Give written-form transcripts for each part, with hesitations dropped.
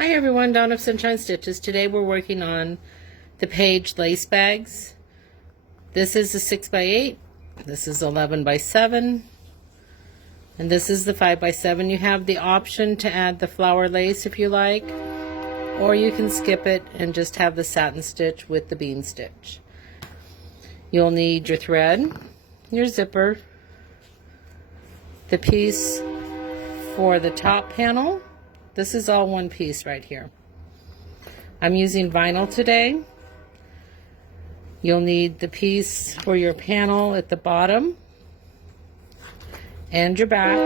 Hi everyone, Dawn of Sunshine Stitches. Today we're working on the Paige lace bags. This is the 6x8, this is 11x7, and this is the 5x7. You have the option to add the flower lace if you like, or you can skip it and just have the satin stitch with the bean stitch. You'll need your thread, your zipper, the piece for the top panel. This is all one piece right here. I'm using vinyl today. You'll need the piece for your panel at the bottom and your back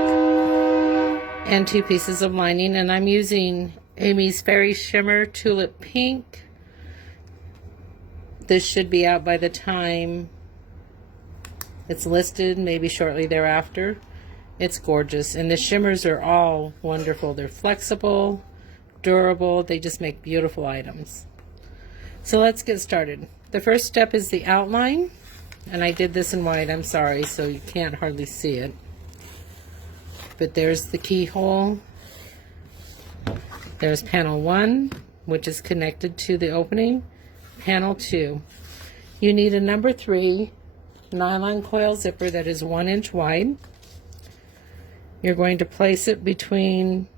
and 2 pieces of lining, and I'm using Amy's Fairy Shimmer Tulip Pink. This should be out by the time it's listed, maybe shortly thereafter. It's gorgeous, and the shimmers are all wonderful. They're flexible, durable, they just make beautiful items. So let's get started. The first step is the outline, and I did this in white, I'm sorry, so you can't hardly see it. But there's the keyhole. There's panel 1, which is connected to the opening. Panel 2. You need a number 3 nylon coil zipper that is 1 inch wide. You're going to place it between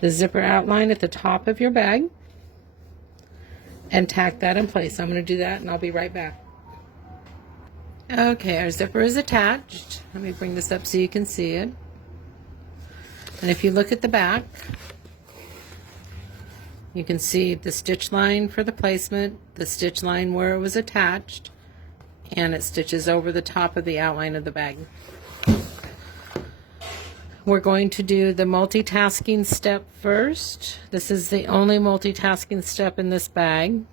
the zipper outline at the top of your bag and tack that in place. I'm going to do that and I'll be right back. Okay, our zipper is attached. Let me bring this up so you can see it. And if you look at the back, you can see the stitch line for the placement, the stitch line where it was attached, and it stitches over the top of the outline of the bag. We're going to do the multitasking step first. This is the only multitasking step in this bag.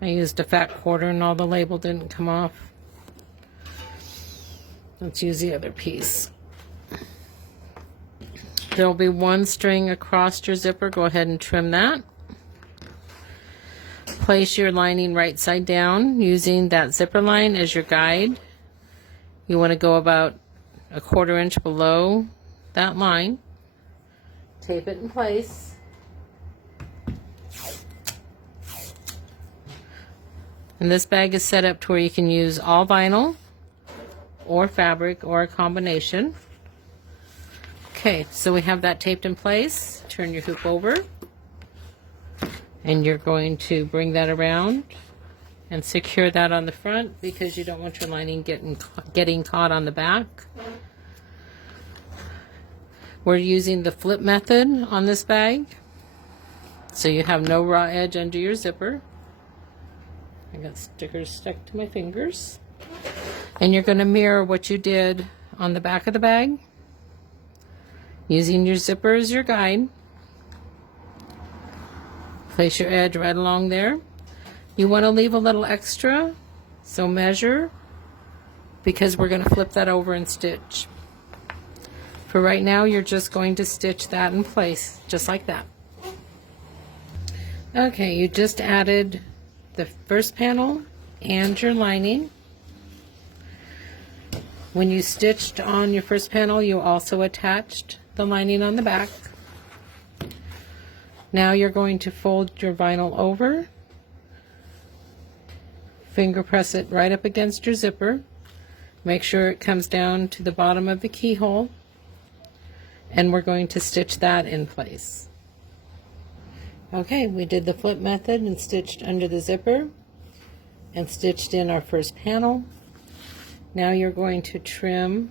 I used a fat quarter and all the label didn't come off. Let's use the other piece. There will be 1 string across your zipper. Go ahead and trim that. Place your lining right side down using that zipper line as your guide. You want to go about a 1/4 inch below that line. Tape it in place. And this bag is set up to where you can use all vinyl or fabric or a combination. Okay, so we have that taped in place. Turn your hoop over and you're going to bring that around and secure that on the front because you don't want your lining getting caught on the back. We're using the flip method on this bag, so you have no raw edge under your zipper. I got stickers stuck to my fingers. And you're going to mirror what you did on the back of the bag, using your zipper as your guide. Place your edge right along there. You want to leave a little extra, so measure, because we're going to flip that over and stitch. For right now, you're just going to stitch that in place, just like that. Okay, you just added the first panel and your lining. When you stitched on your first panel, you also attached the lining on the back. Now you're going to fold your vinyl over. Finger press it right up against your zipper. Make sure it comes down to the bottom of the keyhole, and we're going to stitch that in place. Okay, we did the flip method and stitched under the zipper and stitched in our first panel. Now you're going to trim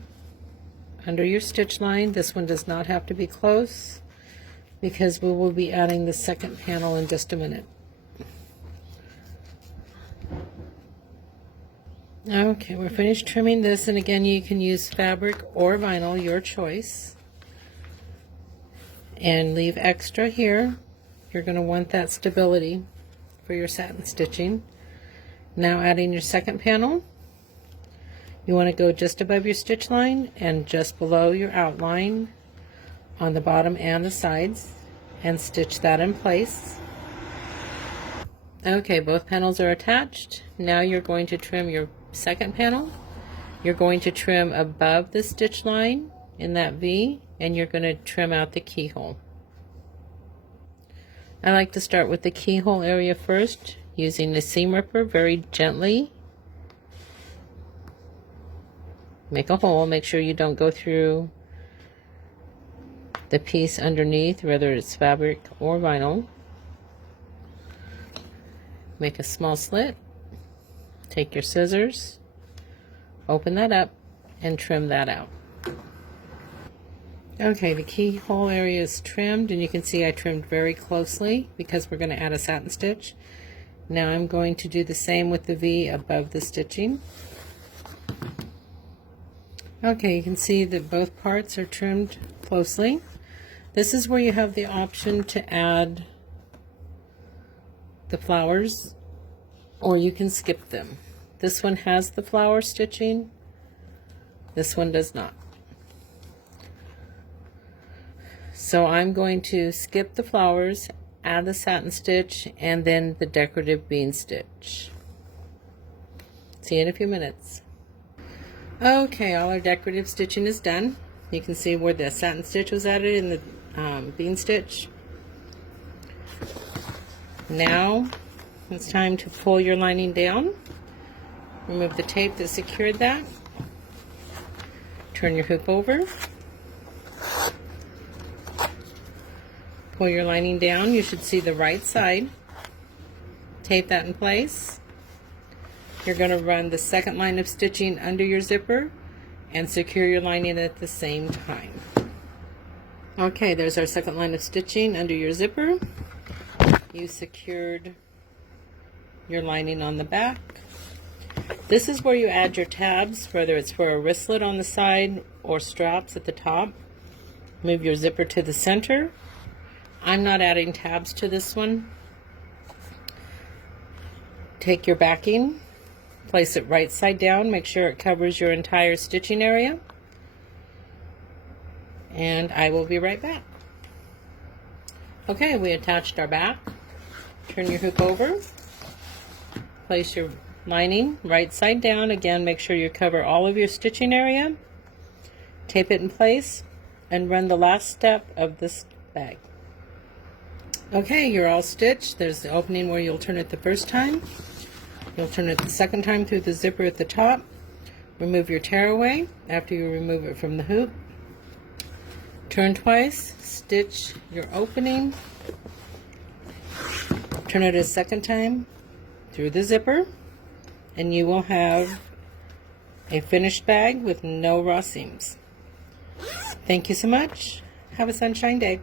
under your stitch line. This one does not have to be close because we will be adding the second panel in just a minute. Okay, we're finished trimming this, and again, you can use fabric or vinyl, your choice. And leave extra here. You're going to want that stability for your satin stitching. Now adding your second panel. You want to go just above your stitch line and just below your outline on the bottom and the sides, and stitch that in place. Okay, both panels are attached. Now you're going to trim your second panel. You're going to trim above the stitch line in that V, and you're going to trim out the keyhole. I like to start with the keyhole area first, using the seam ripper very gently. Make a hole, make sure you don't go through the piece underneath, whether it's fabric or vinyl. Make a small slit, take your scissors, open that up, and trim that out. Okay, the keyhole area is trimmed, and you can see I trimmed very closely because we're going to add a satin stitch. Now I'm going to do the same with the V above the stitching. Okay, you can see that both parts are trimmed closely. This is where you have the option to add the flowers, or you can skip them. This one has the flower stitching, this one does not. So I'm going to skip the flowers, add the satin stitch, and then the decorative bean stitch. See you in a few minutes. Okay, all our decorative stitching is done. You can see where the satin stitch was added in the bean stitch. Now it's time to pull your lining down. Remove the tape that secured that. Turn your hoop over. Pull your lining down. You should see the right side. Tape that in place. You're going to run the second line of stitching under your zipper and secure your lining at the same time. Okay, there's our second line of stitching under your zipper. You secured your lining on the back. This is where you add your tabs, whether it's for a wristlet on the side or straps at the top. Move your zipper to the center. I'm not adding tabs to this one. Take your backing, place it right side down, make sure it covers your entire stitching area, and I will be right back. Okay, we attached our back. Turn your hoop over, place your lining right side down. Again, make sure you cover all of your stitching area, tape it in place, and run the last step of this bag. Okay, you're all stitched. There's the opening where you'll turn it the first time. You'll turn it the second time through the zipper at the top. Remove your tearaway after you remove it from the hoop. Turn twice, stitch your opening. Turn it a second time through the zipper, and you will have a finished bag with no raw seams. Thank you so much. Have a sunshine day.